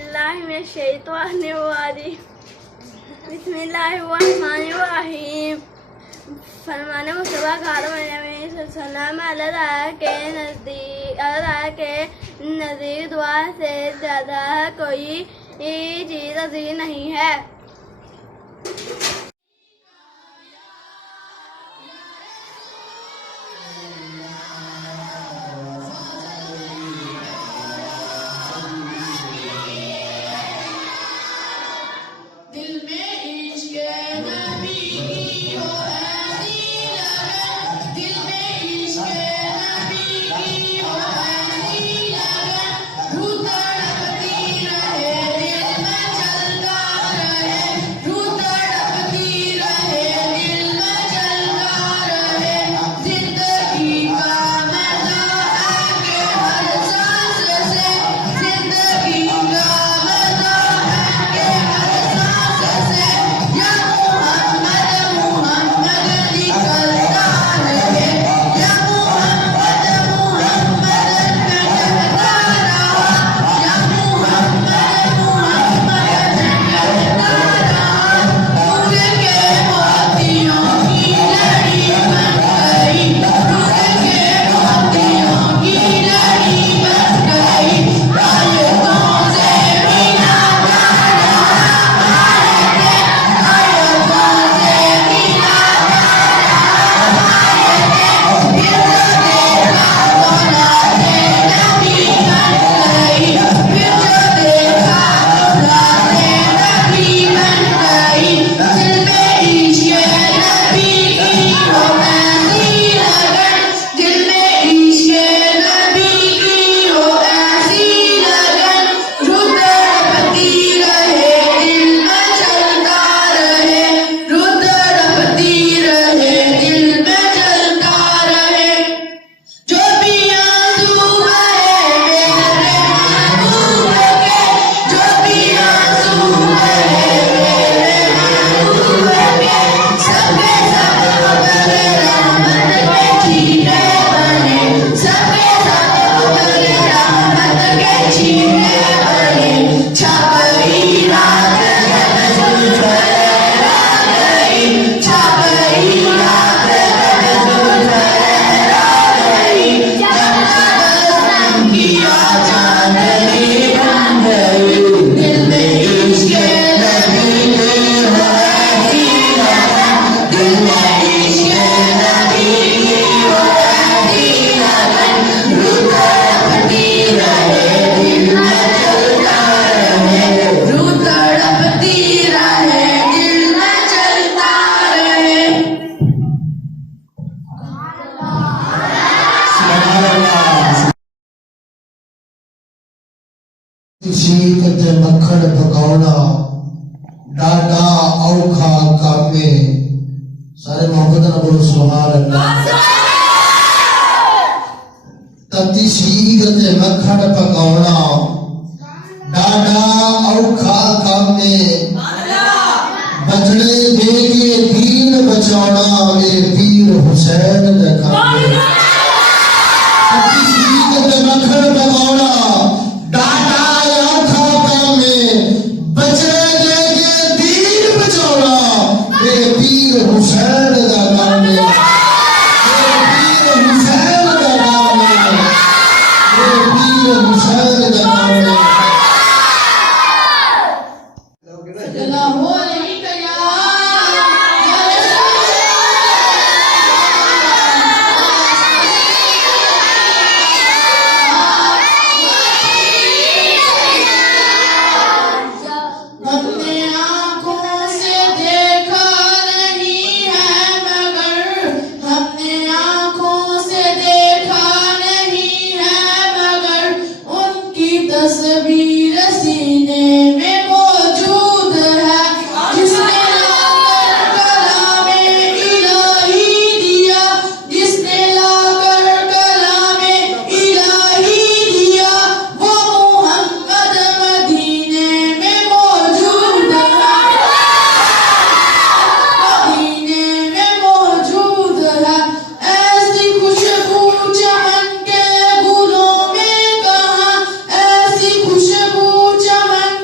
باللہ من الشیطان الرجیم بسم اللہ الرحمن الرحیم فرمان مصطفیٰ خاتم النبیین صلی اللہ علیہ وسلم اللہ کے نزدیک دعا سے زیادہ کوئی چیز عزیز نہیں ہے. شیک تے مکھن پکاؤنا ڈاڈا اوکھا کام ہے. سارے محبت نہ بولو سبحان اللہ. تتی شیک تے مکھن پکاؤنا ڈاڈا اوکھا کام ہے. بچڑے دے کے دین بچانا میرے پیر حسین دا کام ہے. تتی شیک تے مکھن پکاؤنا ڈاڈا حسین دا نام ہے. پیر حسین دا نام ہے. پیر حسین دا نام ہے. خوشبو چمن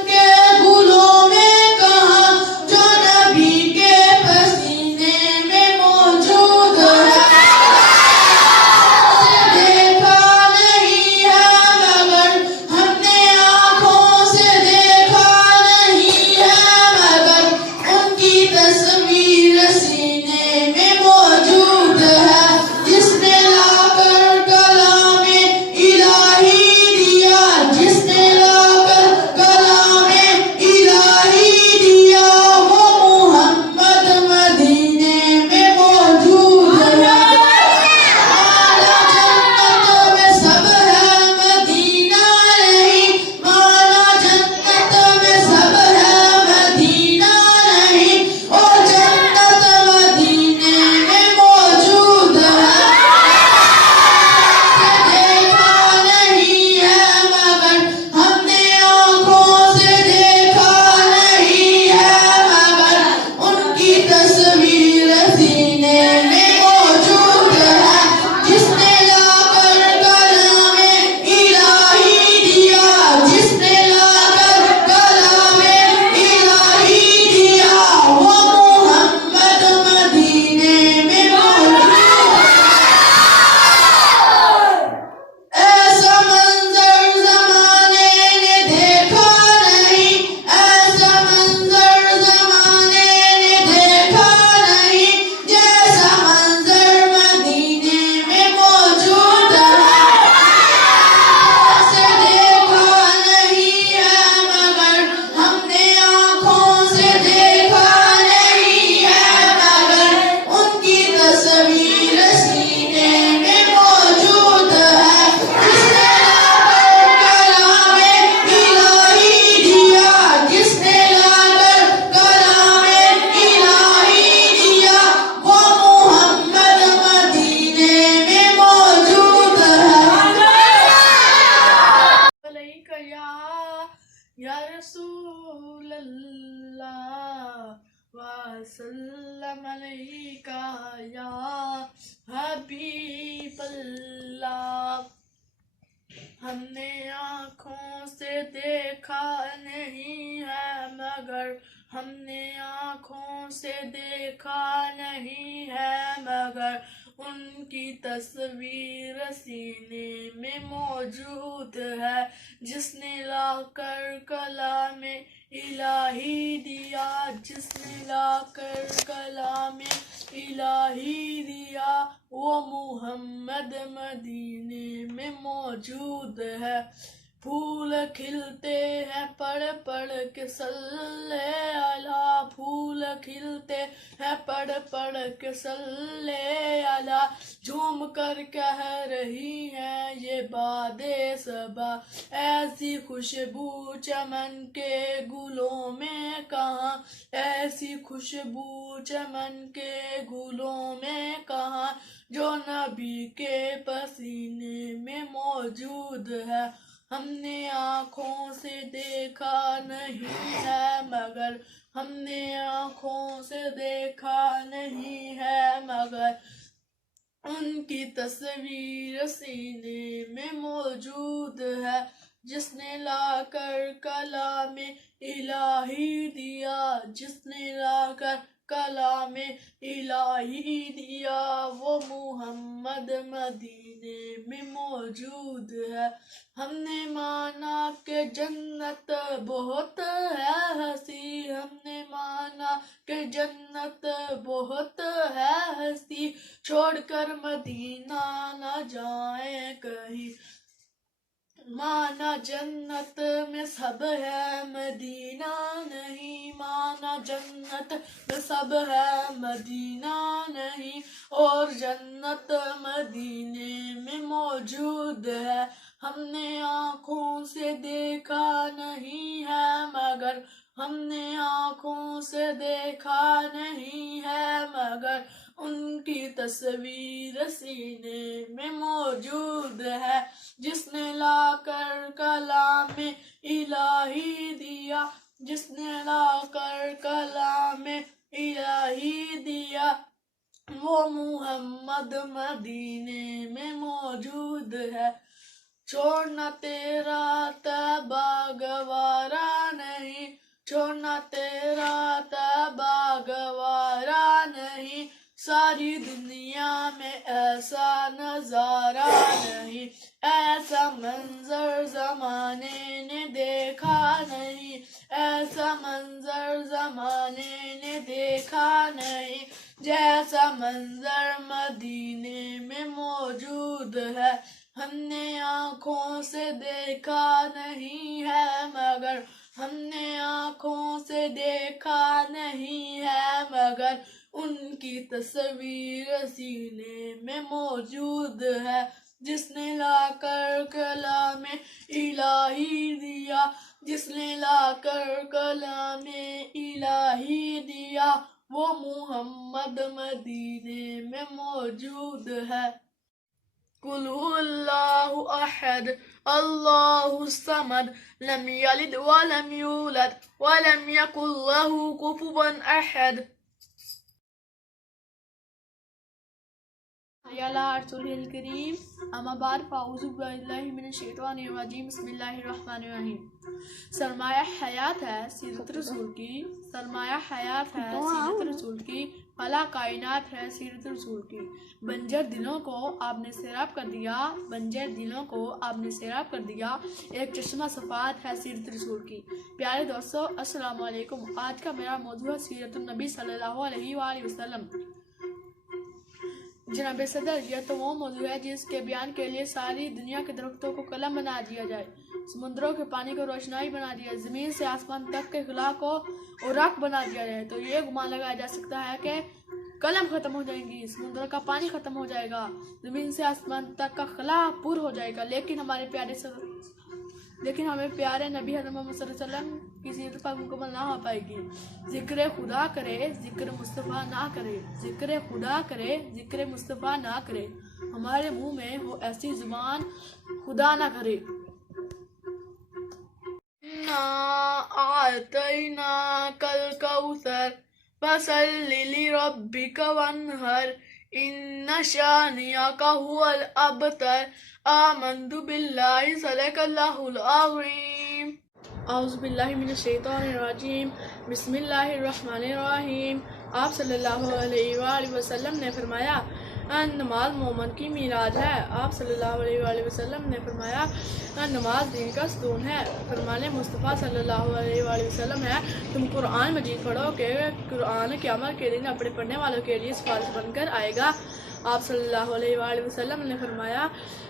یا رسول اللہ وسلم علیکہ یا حبیب اللہ. ہم نے آنکھوں سے دیکھا نہیں ہے مگر ہم نے آنکھوں سے دیکھا نہیں ہے مگر ان کی تصویر سینے میں موجود ہے. جس نے لا کر کلام الہی دیا, جس نے لا کر کلام الہی دیا, وہ محمد مدینے میں موجود ہے. پھول کھلتے ہیں پڑھ پڑھ کے صلی علی, پھول کھلتے ہیں پڑھ پڑھ کے صلی علی. جھوم کر کہہ رہی ہیں یہ باد صبا, ایسی خوشبو چمن کے گلوں میں کہاں, ایسی خوشبو چمن کے گلوں میں کہاں, جو نبی کے پسینے میں موجود ہے. ہم نے آنکھوں سے دیکھا نہیں ہے مگر ہم نے آنکھوں سے دیکھا نہیں ہے مگر ان کی تصویر سینے میں موجود ہے. جس نے لا کر کلام الہی دیا, جس نے لا کر کلام الہی دیا, وہ محمد مدینے میں موجود ہے. ہم نے مانا کہ جنت بہت ہے ہنسی, ہم نے مانا کہ جنت بہت ہے ہنسی, چھوڑ کر مدینہ نہ جائیں کہیں. مانا جنت میں سب ہے مدینہ نہیں, مانا جنت میں سب ہے مدینہ نہیں, اور جنت مدینے میں موجود ہے. ہم نے آنکھوں سے دیکھا نہیں ہے مگر ہم نے آنکھوں سے دیکھا نہیں ہے مگر ان کی تصویر سینے میں موجود ہے. جس نے لا کر کلام الہی دیا, جس نے لا کر کلام الہی دیا, وہ محمد مدینے میں موجود ہے. چھوڑنا تیرا طیبہ گوارا نہیں, چھوڑنا تیرا طیبہ گوارا نہیں, ساری دنیا میں ایسا نظارہ نہیں, ایسا منظر زمانے نے دیکھا نہیں, ایسا منظر زمانے نے دیکھا نہیں, جیسا منظر مدینے میں موجود ہے. ہم نے آنکھوں سے دیکھا نہیں ہے مگر ہم نے آنکھوں سے دیکھا نہیں ہے مگر ان کی تصویر سینے میں موجود ہے. جس نے لا کر کلام الہی دیا, جس نے لا کر کلام الہی دیا, وہ محمد مدینے میں موجود ہے. قل هو اللہ احد اللہ الصمد لم یلد ولم یولد ولم یکن له کفوا احد. رسول الکریم اما بعد فاعوذ باللہ من الشیطان الرجیم بسم اللہ الرحمن الرحیم. سرمایہ حیات ہے سیرت رسول کی, سرمایہ حیات ہے سیرت رسول کی, فلا کائنات ہے سیرت رسول کی. بنجر دلوں کو آپ نے سیراب کر دیا, بنجر دلوں کو آپ نے سیراب کر دیا, ایک چشمہ صفات ہے سیرت رسول کی. پیارے دوستو السلام علیکم. آج کا میرا موضوع ہے سیرت النبی صلی اللہ علیہ وآلہ وسلم. جناب صدر, یہ تو وہ موضوع ہے جس کے بیان کے لیے ساری دنیا کے درختوں کو قلم بنا دیا جائے, سمندروں کے پانی کو روشنائی بنا دیا, زمین سے آسمان تک کے خلا کو اوراق بنا دیا جائے, تو یہ گمان لگایا جا سکتا ہے کہ قلم ختم ہو جائیں گی, سمندر کا پانی ختم ہو جائے گا, زمین سے آسمان تک کا خلا پور ہو جائے گا, لیکن ہمیں پیارے نبی حضرت محمد صلی اللہ علیہ وسلم کی سیرت پاک مکمل نہ ہو پائے گی. ذکر خدا کرے ذکر مصطفیٰ نہ کرے, ذکر خدا کرے ذکر مصطفیٰ نہ کرے, ہمارے منہ میں وہ ایسی زبان خدا نہ کرے. أعطيناك الكوثر فصل لربك وانهر إن شانئك هو الأبتر آمنت بالله صدق الله العظيم اعوذ باللہ من الشیطان الرجیم بسم اللہ الرحمن الرحیم. آپ صلی اللہ علیہ وآلہ وسلم نے فرمایا نماز مومن کی میراج ہے. آپ صلی اللہ علیہ وآلہ وسلم نے فرمایا نماز دین کا ستون ہے. فرمان مصطفیٰ صلی اللہ علیہ وآلہ وسلم ہے تم قرآن مجید پڑھو کہ قرآن قیامت کے دن اپنے پڑھنے والوں کے لیے سفارش بن کر آئے گا. آپ صلی اللہ علیہ وآلہ وسلم نے فرمایا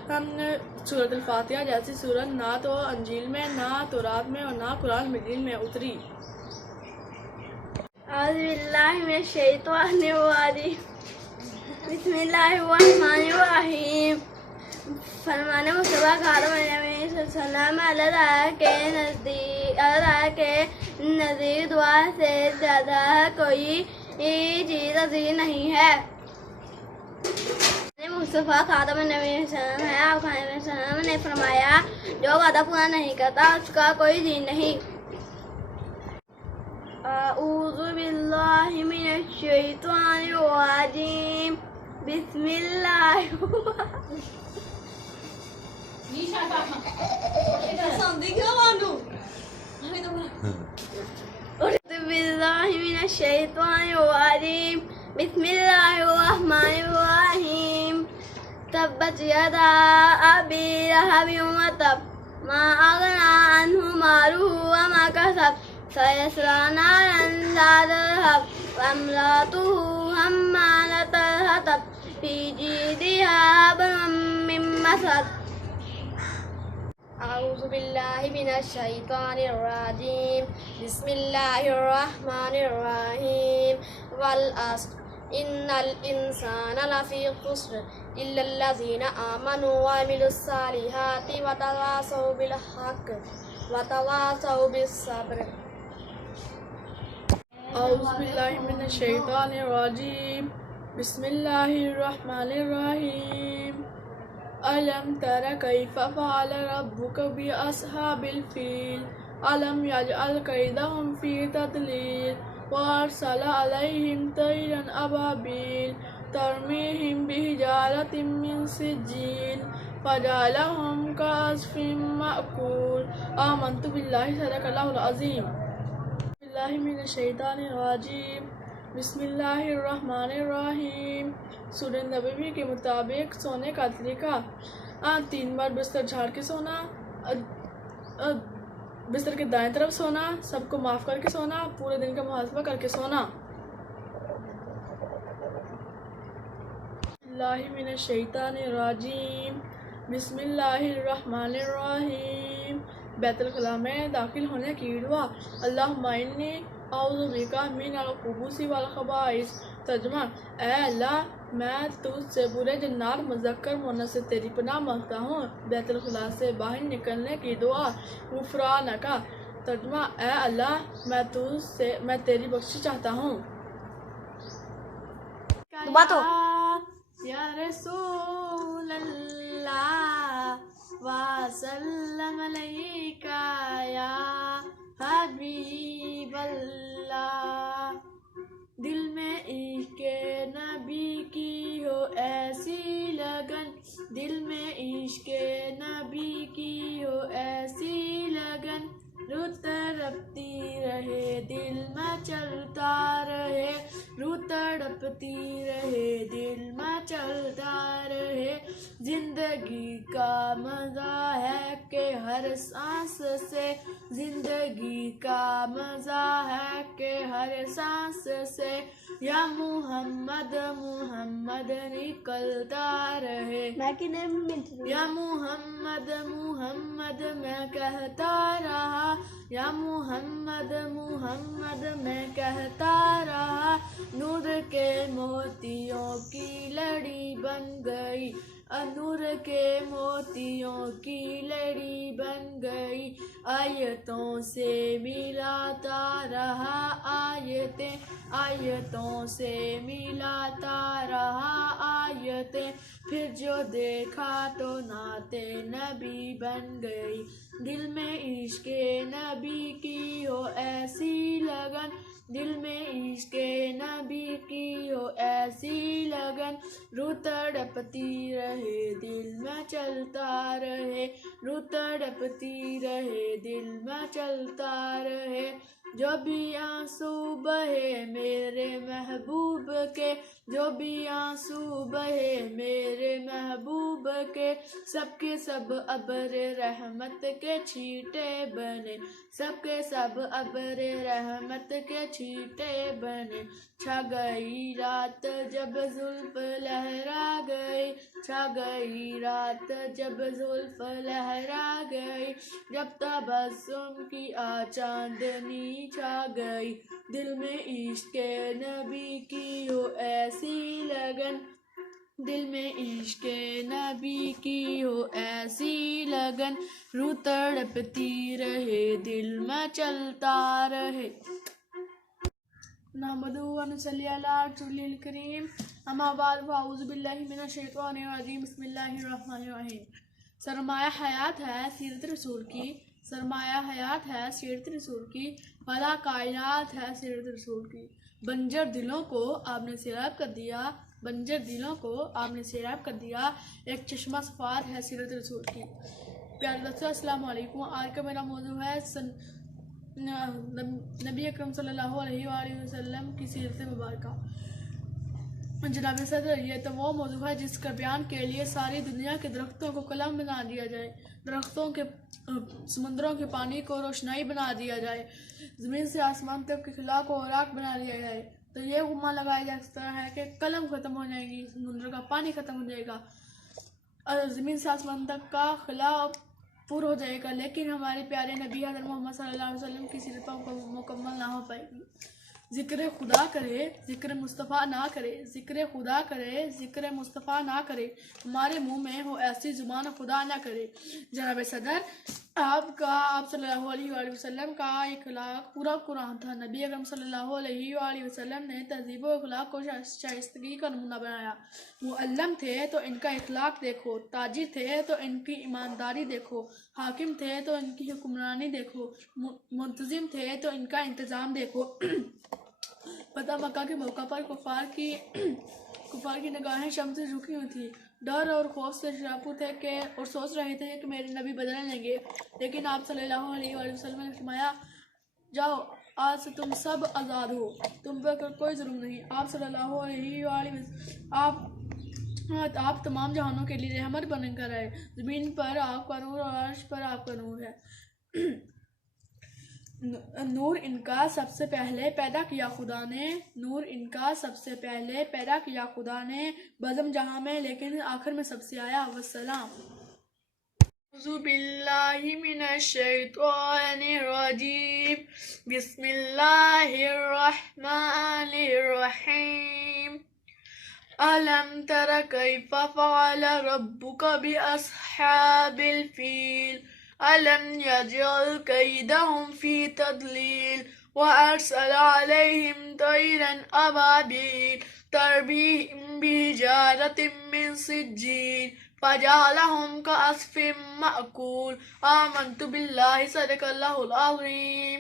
سورۃ الفاتحہ جیسی سورت نہ تو انجیل میں، نہ تورات میں اور نہ قرآن مجید میں اتری. اعوذ باللہ من الشیطان الرجیم بسم اللہ الرحمن الرحیم. فرمان مصطفیٰ عالم نبی صلی اللہ علیہ وسلم کے نزدیک دعا سے زیادہ کوئی چیز عزیز نہیں ہے. مصطفیٰ خاتم النبی صلی اللہ علیہ وسلم ہے. آپ علیہ وسلم نے فرمایا جو وعدہ پورا نہیں کرتا اس کا کوئی دین نہیں. اعوذ باللہ من الشیطان الرجیم بسم اللہ اعوذ باللہ من الشیطان الرجیم بسم اللہ الرحمن الرحیم. تبت یدا ابی لہب وتب ما اغنی عنہ مالہ وما کسب سیصلی نارا ذات لہب وامرأتہ حمالۃ الحطب فی جیدہا حبل من مسد. اعوذ باللہ من الشیطان الرجیم بسم اللہ الرحمن الرحیم. والعصر ان الانسان لفی خسر الا الذین آمنوا وعملوا الصالحات وتواصوا بالحق وتواصوا بالصبر. اعوذ باللہ من الشیطان الرجیم بسم اللہ الرحمن الرحیم. ألم تر كيف فعل ربك بأصحاب الفيل ألم يجعل كيدهم في تضليل وأرسل عليهم طيرا أبابيل ترميهم بحجارة من سجيل فجعلهم كعصف مأكول. آمنت بالله صدق الله العظيم. بالله من الشيطان الرجيم بسم اللہ الرحمن الرحیم. سورہ نبوی کے مطابق سونے کا طریقہ 3 بار بستر جھاڑ کے سونا، بستر کے دائیں طرف سونا، سب کو معاف کر کے سونا، پورے دن کا محاسبہ کر کے سونا. اللہ من الشیطان الرجیم بسم اللہ الرحمن الرحیم. بیت الخلاء میں داخل ہونے کی دعا. اللہم انی اعوذ بک من الخبث والخبائث. ترجمہ اے اللہ میں تجھ سے برے جنات مذکر مؤنث سے تیری پناہ مانگتا ہوں. بیت الخلاء سے باہر نکلنے کی دعا. غفرانک. ترجمہ اے اللہ میں تیری بخشش چاہتا ہوں. یا رسول اللہ وسلم علیکہ یا حبیب اللہ. دل میں عشق نبی کی ہو ایسی لگن، دل میں عشق نبی کی ہو ایسی لگن، روح تڑپتی رہے دل میں چلتا رہے، روح تڑپتی رہے دل میں چلتا رہے. زندگی کا مزہ ہے کہ ہر سانس سے، زندگی کا مزہ ہے کہ ہر سانس سے، یا محمد محمد نکلتا رہے، یا محمد محمد میں کہتا رہا، یا محمد محمد میں کہتا رہا. نور کے موتیوں کی لڑی بن گئی، نور کے موتیوں کی لڑی بن گئی، آیتوں سے ملاتا رہا آیتیں، آیتوں سے ملاتا رہا آیتیں، پھر جو دیکھا تو نعت نبی بن گئی، دل میں عشق نبی کی ہو ایسی لگن، دل میں عشق نبی کی ہو ایسی لگن، روح تڑپتی رہے دل میں چلتا رہے، روح تڑپتی رہے دل میں چلتا رہے، جو بھی آنسو بہے میرے محبوب کے، جو بھی آنسو بہے میرے محبوب کے، سب کے سب ابر رحمت کے چھیٹے بنے، سب کے سب ابر رحمت کے چھیٹے بنے، چھا گئی رات جب زلف لہرا گئی، چھا گئی رات جب زلف لہرا گئی، جب تبسم کی چاندنی چھا گئی، دل میں عشق نبی کی ہو ایسی لگن، دل میں عشق نبی کی ہو ایسی لگن، روح تڑپتی رہے دل میں چلتا رہے۔ نحمدہ و نصلی علی رسولہ الکریم، اما بعد فاعوذ باللہ من الشیطان الرجیم، بسم اللہ الرحمن الرحیم۔ سرمایہ حیات ہے سیرت رسول کی، سرمایہ حیات ہے سیرت رسول کی، فلا کائنات ہے سیرت رسول کی، بنجر دلوں کو آپ نے سیراب کر دیا، بنجر دلوں کو آپ نے سیراب کر دیا، ایک چشمہ صفات ہے سیرت رسول کی۔ پیارے دوستو السلام علیکم، آج کا میرا موضوع ہے نبی اکرم صلی اللہ علیہ وآلہ وسلم کی سیرت مبارکہ۔ جناب صدر، یہ تو وہ موضوع ہے جس کا بیان کے لیے ساری دنیا کے درختوں کو قلم بنا دیا جائے، درختوں کے سمندروں کے پانی کو روشنائی بنا دیا جائے، زمین سے آسمان تک کے خلا کو اوراق بنا دیا جائے، تو یہ گمان لگایا جا سکتا ہے کہ قلم ختم ہو جائے گی، سمندر کا پانی ختم ہو جائے گا اور زمین سے آسمان تک کا خلا پور ہو جائے گا، لیکن ہمارے پیارے نبی حضرت محمد صلی اللہ علیہ وسلم کی سیرت مکمل نہ ہو پائے گی۔ ذکر خدا کرے ذکر مصطفیٰ نہ کرے، ذکر خدا کرے ذکر مصطفیٰ نہ کرے، ہمارے منہ میں ہو ایسی زبان خدا نہ کرے۔ جناب صدر، آپ صلی اللہ علیہ وآلہ وسلم کا اخلاق پورا قرآن تھا۔ نبی اکرم صلی اللہ علیہ وآلہ وسلم نے تہذیب و اخلاق کو شائستگی کا نمونہ بنایا۔ معلم تھے تو ان کا اخلاق دیکھو، تاجر تھے تو ان کی ایمانداری دیکھو، حاکم تھے تو ان کی حکمرانی دیکھو، منتظم تھے تو ان کا انتظام دیکھو۔ فتح مکہ کے موقع پر کفار کی نگاہیں شم سے جھکی ہوئی تھی، ڈر اور خوف سے شراپور تھے اور سوچ رہے تھے کہ میرے نبی بدل لیں گے، لیکن آپ صلی اللہ علیہ وآلہ وسلم نے فرمایا، جاؤ آج سے تم سب آزاد ہو، تم پر کوئی ظلم نہیں۔ آپ صلی اللہ علیہ وآلہ وسلم آپ تمام جہانوں کے لیے رحمت بن کر آئے، زمین پر آپ کا نور اور عرش پر آپ کا نور ہے۔ نور ان کا سب سے پہلے پیدا کیا خدا نے، نور ان کا سب سے پہلے پیدا کیا خدا نے، بزم جہاں میں لیکن آخر میں سب سے آیا۔ والسلام۔ اعوذ باللہ من الشیطان الرجیم، بسم اللہ الرحمن الرحیم۔ أَلَمْ تَرَ كَيْفَ فَعَلَ رَبُّكَ بِأَصْحَابِ الْفِيلِ أَلَمْ يَجْعَلْ كَيْدَهُمْ فِي تَضْلِيلٍ وَأَرْسَلَ عَلَيْهِمْ طَيْرًا أَبَابِيلَ تَرْمِيهِمْ بِحِجَارَةٍ مِّن سِجِّيلٍ فَجَعَلَهُمْ كَعَصْفٍ مَّأْكُولٍ۔ آمنت باللہ، صدق اللہ العظیم۔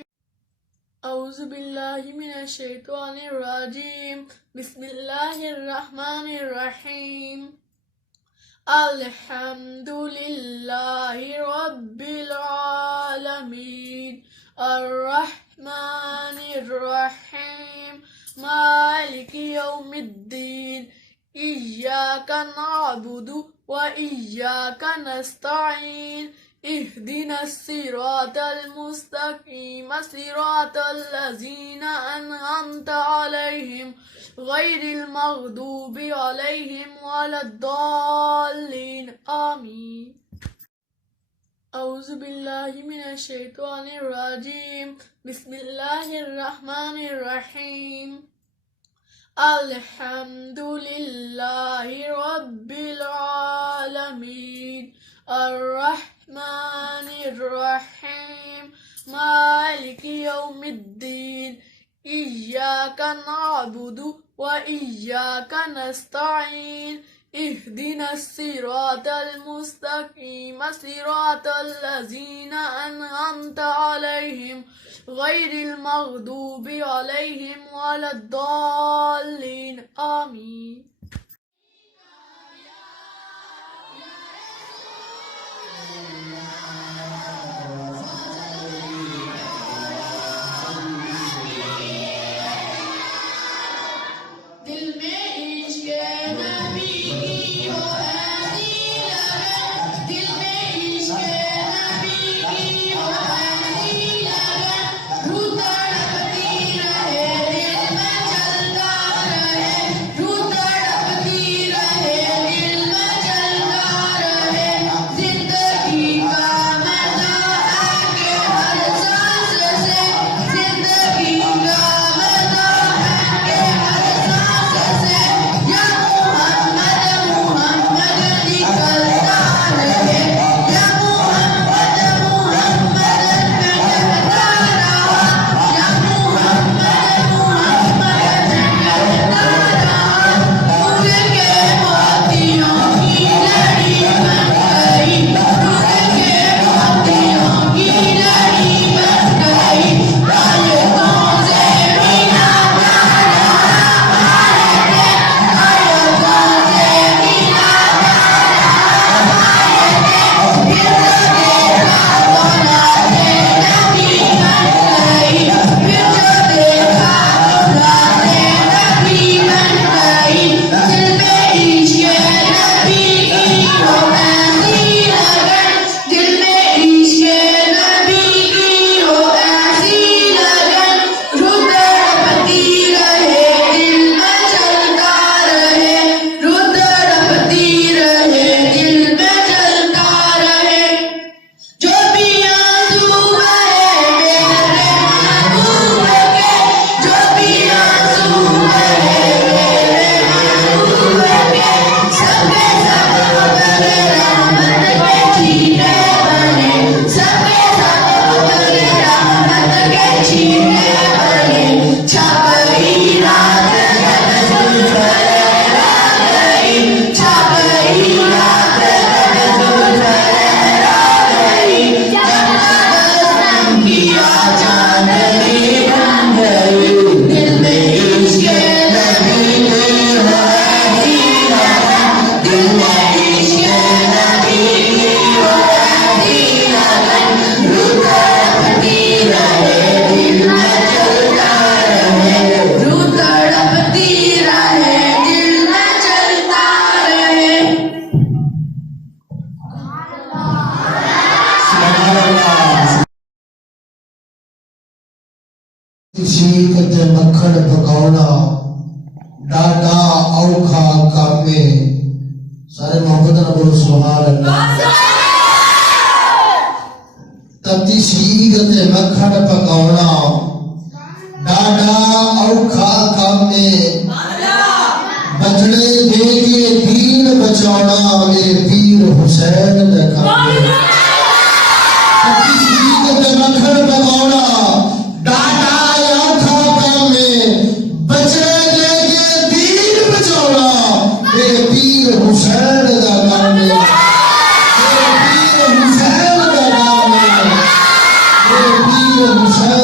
اعوذ باللہ من الشیطان الرجیم، بسم اللہ الرحمن الرحیم۔ الحمد للہ رب العالمین، الرحمن الرحیم، مالک یوم الدین، ایاک نعبد و ایاک نستعین، اهدنا الصراط المستقيم صراط الذين أنعمت عليهم غير المغضوب عليهم ولا الضالين آمين۔ اعوذ باللہ من الشیطان الرجیم، بسم اللہ الرحمن الرحیم۔ الحمد لله رب العالمين الرحمن الرحيم مالك يوم الدين إياك نعبد وإياك نستعين اهدنا الصراط المستقيم صراط الذين أنعمت عليهم غير المغضوب عليهم ولا الضالين آمين. دل میں عشق نبی کی ہو ایسی لگن دل میں عشق نبی کی ہو ایسی لگن روح تڑپتی رہے دل میں چلتا رہے روح تڑپتی رہے دل میں چلتا رہے زندگی کا مزہ ہے کہ ہر سانس سے زندگی کا مزہ ہے کہ ہر سانس سے یا محمد محمد نکلتا رہے یا محمد محمد نکلتا رہا یا محمد محمد نکلتا رہا روح کے موتیوں کی لڑی بن گئی روح کے موتیوں کی لڑی بن گئی آیتوں سے ملا شیک تے مکھن پکاؤنا ڈاڈا اوکھا کام ہے سارے محبت نہ بولو سبحان اللہ تتی شیک تے مکھن پکاؤنا ڈاڈا اوکھا کام ہے بچڑے دے کے دین بچاؤنا میرے پیر حسین دے کام ہے تتی شیک تے مکھن پکاؤنا ڈاڈا حسین دا نام ہے پیر حسین دا نام ہے پیر حسین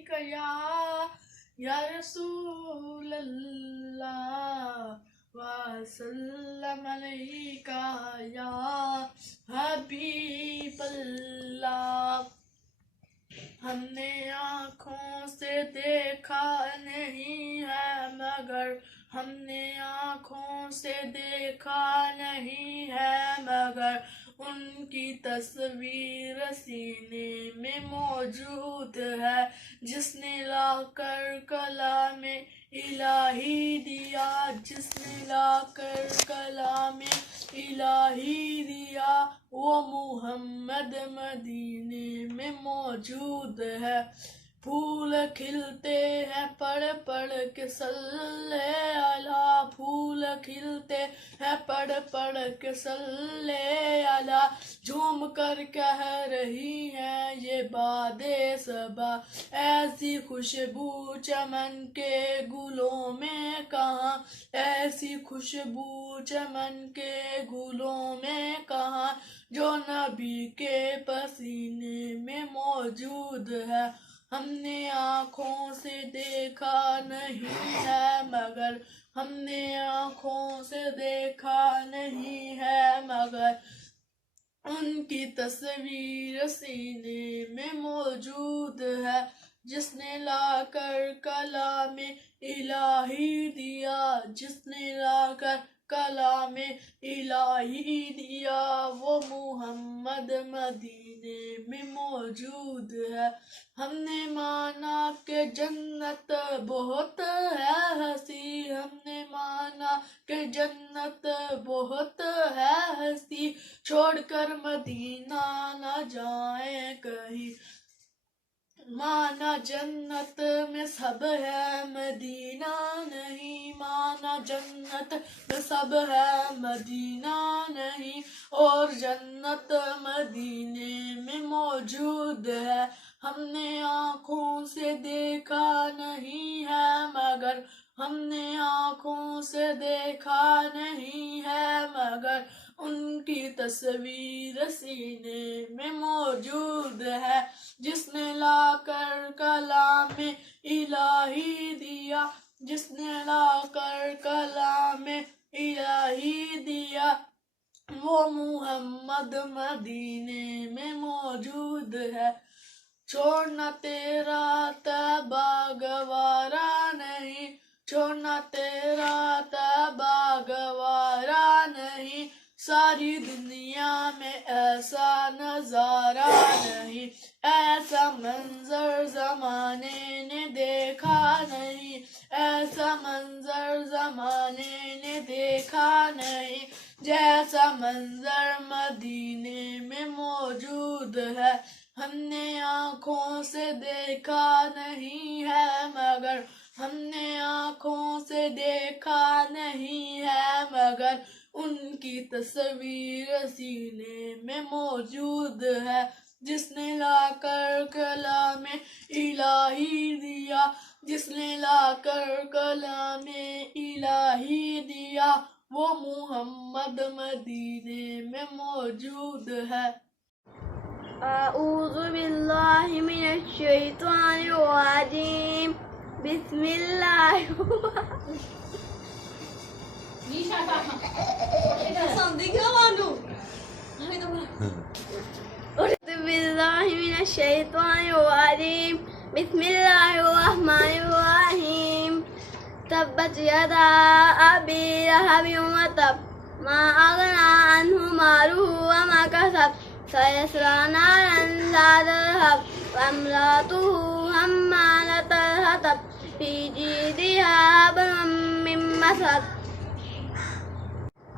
علیک یا رسول اللہ وسلم علیک یا حبیب اللہ. ہم نے آنکھوں سے دیکھا نہیں ہے مگر ہم نے آنکھوں سے دیکھا نہیں ہے مگر ان کی تصویر سینے میں موجود ہے. جس نے لا کر کلام الہی دیا, جس نے لا کر کلام الہی دیا, وہ محمد مدینے میں موجود ہے. پھول کھلتے ہیں پڑھ پڑھ کے صلی علی, پھول کھلتے ہیں پڑھ پڑھ کے صلی علی. جھوم کر کہہ رہی ہے یہ باد صبا, ایسی خوشبو چمن کے گلوں میں کہاں, ایسی خوشبو چمن کے گلوں میں کہاں, جو نبی کے پسینے میں موجود ہے. ہم نے آنکھوں سے دیکھا نہیں ہے مگر ہم نے آنکھوں سے دیکھا نہیں ہے مگر ان کی تصویر سینے میں موجود ہے. جس نے لا کر کلام الہی دیا, جس نے لا کر کلام الہی دیا, وہ محمد مدینے میں موجود ہے. ہم نے مانا کہ جنت بہت ہے ہنسی, ہم نے مانا کہ جنت بہت ہے ہنسی, چھوڑ کر مدینہ نہ جائیں کہیں. مانا جنت میں سب ہے مدینہ نہیں, مانا جنت میں سب ہے مدینہ نہیں, اور جنت مدینے میں موجود ہے. ہم نے آنکھوں سے دیکھا نہیں ہے مگر ہم نے آنکھوں سے دیکھا نہیں ہے مگر ان کی تصویر سینے میں موجود ہے. جس نے لا کر کلام الہی دیا, جس نے لا کر کلام الہی دیا, وہ محمد مدینے میں موجود ہے. چھوڑنا تیرا طیبہ گوارا نہیں, چھوڑنا تیرا طیبہ گوارا نہیں, ساری دنیا میں ایسا نظارہ نہیں, ایسا منظر زمانے نے دیکھا نہیں, ایسا منظر زمانے نے دیکھا نہیں, جیسا منظر مدینے میں موجود ہے. ہم نے آنکھوں سے دیکھا نہیں ہے مگر ہم نے آنکھوں سے دیکھا نہیں ہے مگر ان کی تصویر سینے میں موجود ہے. جس نے لا کر کلام الہی دیا, جس نے لا کر کلام الہی دیا, وہ محمد مدینے میں موجود ہے. اعوذ باللہ من الشیطان الرجیم, بسم اللہ اعوذ باللہ من الشیطان الرجیم, بسم اللہ الرحمن الرحیم. تبت یدا ابی لہب وتب, ما اغنی عنہ مالہ وما کسب, سيصلى نارا ذات لهب وامرأته حمالة الحطب في جيدها حبل من مسد.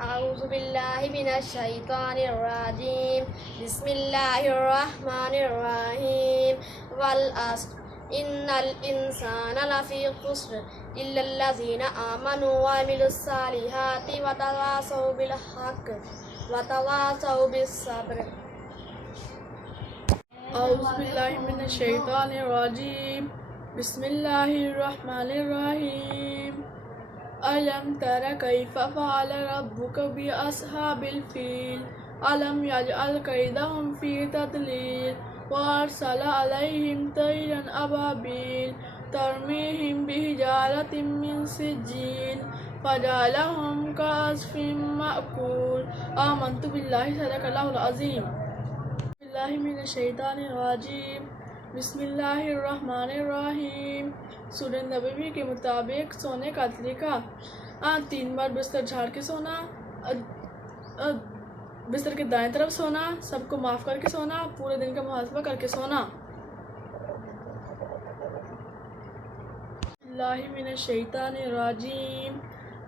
أعوذ بالله من الشيطان الرجيم, بسم الله الرحمن الرحيم. والعصر إن الإنسان لفي خسر إلا الذين آمنوا وعملوا الصالحات وتواصوا بالحق وتواصوا بالصبر. اعوذ باللہ من الشیطان الرجیم, بسم اللہ الرحمن الرحیم. ألم تر كيف فعل ربك بأصحاب الفيل, ألم يجعل كيدهم في تضليل وأرسل عليهم طيرا أبابيل ترميهم بحجارة من سجيل فجعلهم كعصف مأكول آمنت بالله صدق الله العظيم بالله من الشیطان الرجیم بسم اللہ الرحمن الرحیم سورہ نبوی کے مطابق سونے کا طریقہ 3 بار بستر جھاڑ کے سونا، بستر کے دائیں طرف سونا، سب کو معاف کر کے سونا، پورے دن کا محاسبہ کر کے سونا۔ اللہ من الشیطان الرجیم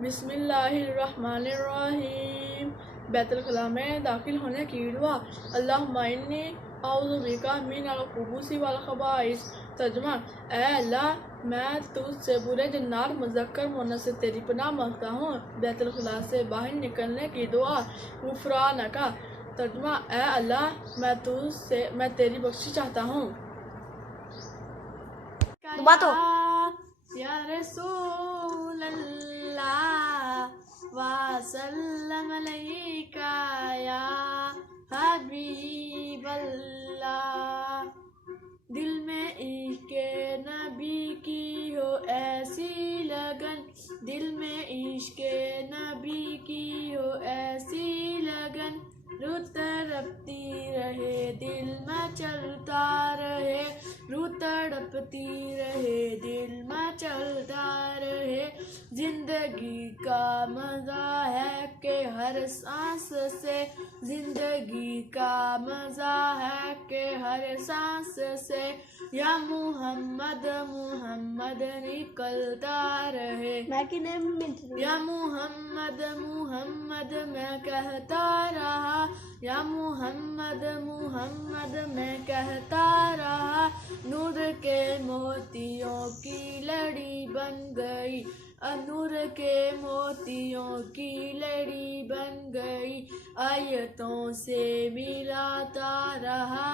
بسم اللہ الرحمن الرحیم بیت الخلاء میں داخل ہونے کی دعا۔ اللہم انی اعوذ بک من الخبث والخبائث۔ ترجمہ: اے اللہ، میں تجھ سے برے جنات مذکر مؤنث سے تیری پناہ مانگتا ہوں۔ بیت الخلاء سے باہر نکلنے کی دعا۔ غفرانک۔ ترجمہ: اے اللہ، میں تیری بخشش چاہتا ہوں۔ یا رسول اللہ وسلم علیک یا حبیب اللہ۔ دل میں عشق نبی کی ہو ایسی لگن، دل میں عشق نبی کی ہو ایسی لگن، روح تڑپتی رہے دل میں چلتا رہے، روح تڑپتی رہے دل میں چلتا رہے۔ زندگی کا مزہ ہے کہ ہر سانس سے، زندگی کا مزہ ہے کہ ہر سانس سے، یا محمد محمد نکلتا رہے، یا محمد محمد میں کہتا رہا، یا محمد محمد میں کہتا رہا۔ نور کے موتیوں کی لڑی بن گئی، نور کے موتیوں کی لڑی بن گئی، آیتوں سے ملاتا رہا،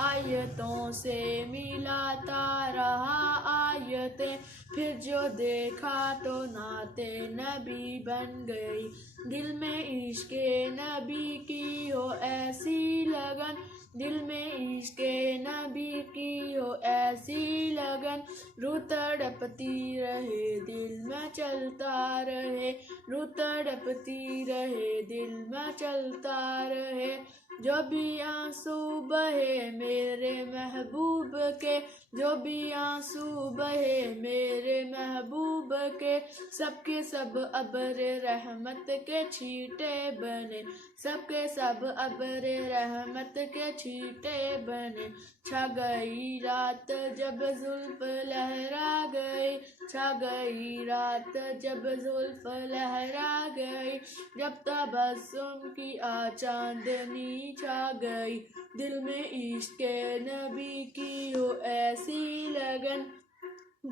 آیتوں سے ملاتا رہا آیتیں، پھر جو دیکھا تو نعت نبی بن گئی۔ دل میں عشق نبی کی ہو ایسی لگن، دل میں عشق نبی کی ہو ایسی لگن، روح تڑپتی رہے دل میں چلتا رہے، روح تڑپتی رہے دل میں چلتا رہے۔ جو بھی آنسو بہے میرے محبوب کے، جو بھی آنسو بہے میرے محبوب کے، سب کے سب ابر رحمت کے چھیٹے بنے، سب کے سب ابر رحمت کے چھیٹے بنے۔ چھا گئی رات جب زلف لہرا گئی، چھا گئی رات جب زلف لہرا گئی، جب تبسم کی چاندنی چھا گئی، دل میں عشق نبی کی ہو ایسی لگن،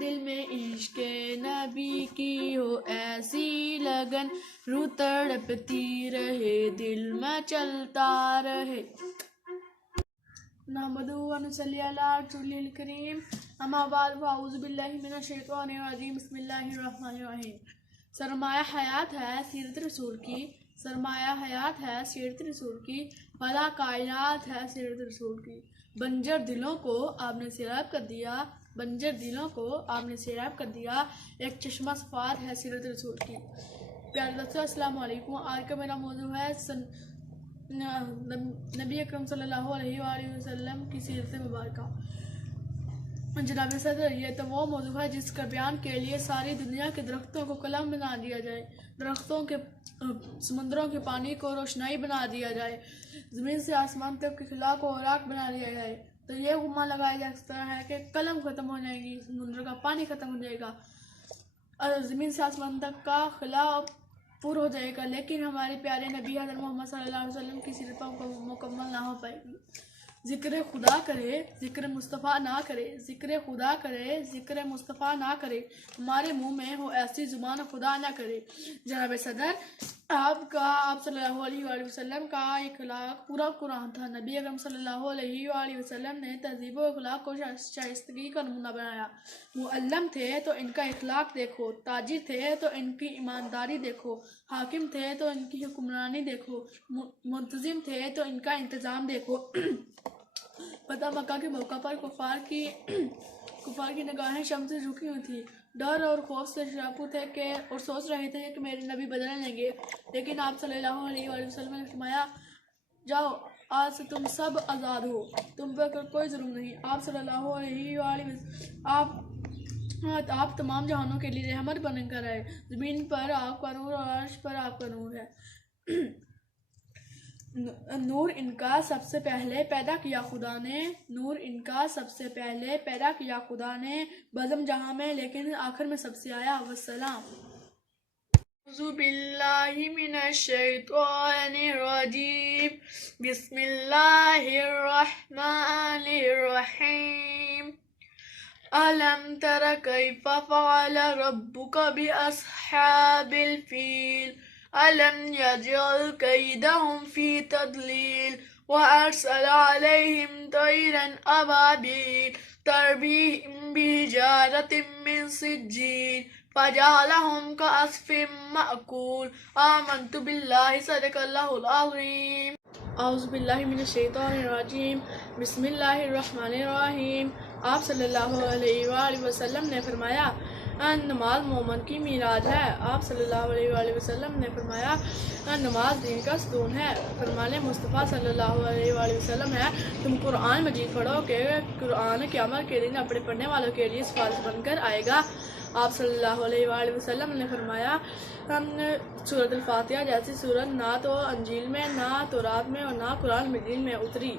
دل میں عشق نبی کی ہو ایسی لگن، روح تڑپتی رہے دل میں چلتا رہے۔ نحمدہ و نصلی علی رسولہ الکریم، اما بعد فاعوذ باللہ من الشیطان الرجیم بسم اللہ الرحمن الرحیم۔ سرمایہ حیات ہے سیرت رسول کی، سرمایہ حیات ہے سیرت رسول کی، فلا کائنات ہے سیرت رسول کی۔ بنجر دلوں کو آپ نے سیراب کر دیا، بنجر دلوں کو آپ نے سیراب کر دیا، ایک چشمہ صفات ہے سیرت رسول کی۔ پیارے دوستو السلام علیکم۔ آج کا میرا موضوع ہے نبی اکرم صلی اللہ علیہ وآلہ وسلم کی سیرت مبارکہ۔ جناب صدر، یہ تو وہ موضوع ہے جس کا بیان کے لیے ساری دنیا کے درختوں کو قلم بنا دیا جائے، درختوں کے سمندروں کے پانی کو روشنائی بنا دیا جائے، زمین سے آسمان تک کے خلا کو اوراق بنا دیا جائے، تو یہ گمہ لگایا جا سکتا ہے کہ قلم ختم ہو جائے گی، سمندر کا پانی ختم ہو جائے گا اور زمین سے آسمان تک کا خلا پور ہو جائے گا، لیکن ہمارے پیارے نبی حضرت محمد صلی اللہ علیہ وسلم کی سیرت مکمل نہ ہو پائے گی۔ ذکر خدا کرے ذکر مصطفیٰ نہ کرے، ذکر خدا کرے ذکر مصطفیٰ نہ کرے، ہمارے منہ میں ہو ایسی زبان خدا نہ کرے۔ جناب صدر، آپ صلی اللہ علیہ وآلہ وسلم کا اخلاق پورا قرآن تھا۔ نبی اکرم صلی اللہ علیہ وآلہ وسلم نے تہذیب و اخلاق کو شائستگی کا نمونہ بنایا۔ معلم تھے تو ان کا اخلاق دیکھو، تاجر تھے تو ان کی ایمانداری دیکھو، حاکم تھے تو ان کی حکمرانی دیکھو، منتظم تھے تو ان کا انتظام دیکھو، فتح مکہ کے موقع پر کفار کی نگاہیں شم سے جھکی ہوئی تھی، ڈر اور خوف سے شاپور تھے کہ اور سوچ رہے تھے کہ میرے نبی بدلنے لیں گے، لیکن آپ صلی اللہ علیہ وآلہ وسلم نے فرمایا جاؤ آج سے تم سب آزاد ہو، تم پر کوئی ظلم نہیں۔ آپ صلی اللہ علیہ وآلہ وسلم آپ تمام جہانوں کے لیے رحمت بن کر آئے، زمین پر آپ کا نور اور عرش پر آپ کا نور ہے۔ نور ان کا سب سے پہلے پیدا کیا خدا نے، نور ان کا سب سے پہلے پیدا کیا خدا نے بزم جہاں میں، لیکن آخر میں سب سے آیا۔ والسلام۔ اعوذ باللہ من الشیطان الرجیم، بسم اللہ الرحمن الرحیم۔ أَلَمْ تَرَ كَيْفَ فَعَلَ رَبُّكَ بِأَصْحَابِ الْفِيلِ أَلَمْ يَجْعَلْ كَيْدَهُمْ فِي تَضْلِيلٍ وَأَرْسَلَ عَلَيْهِمْ طَيْرًا أَبَابِيلَ تَرْمِيهِم بِحِجَارَةٍ مِّن سِجِّيلٍ فَجَعَلَهُمْ كَعَصْفٍ مَّأْكُولٍ آمَنتُ بِاللَّهِ صدق اللہ العظیم۔ اعوذ باللہ من الشیطان الرجیم، بسم اللہ الرحمن الرحیم۔ آپ صلی اللہ علیہ وآلہ وسلم نے فرمایا نماز مومن کی معراج ہے۔ آپ صلی اللہ علیہ وآلہ وسلم نے فرمایا نماز دین کا ستون ہے۔ فرمان مصطفیٰ صلی اللہ علیہ وآلہ وسلم ہے تم قرآن مجید پڑھو کہ قرآن قیامت کے دن اپنے پڑھنے والوں کے لیے سفارش بن کر آئے گا۔ آپ صلی اللہ علیہ وآلہ وسلم نے فرمایا سورۃ الفاتحہ جیسی سورت نہ تو انجیل میں، نہ تورات میں اور نہ قرآن مجید میں اتری۔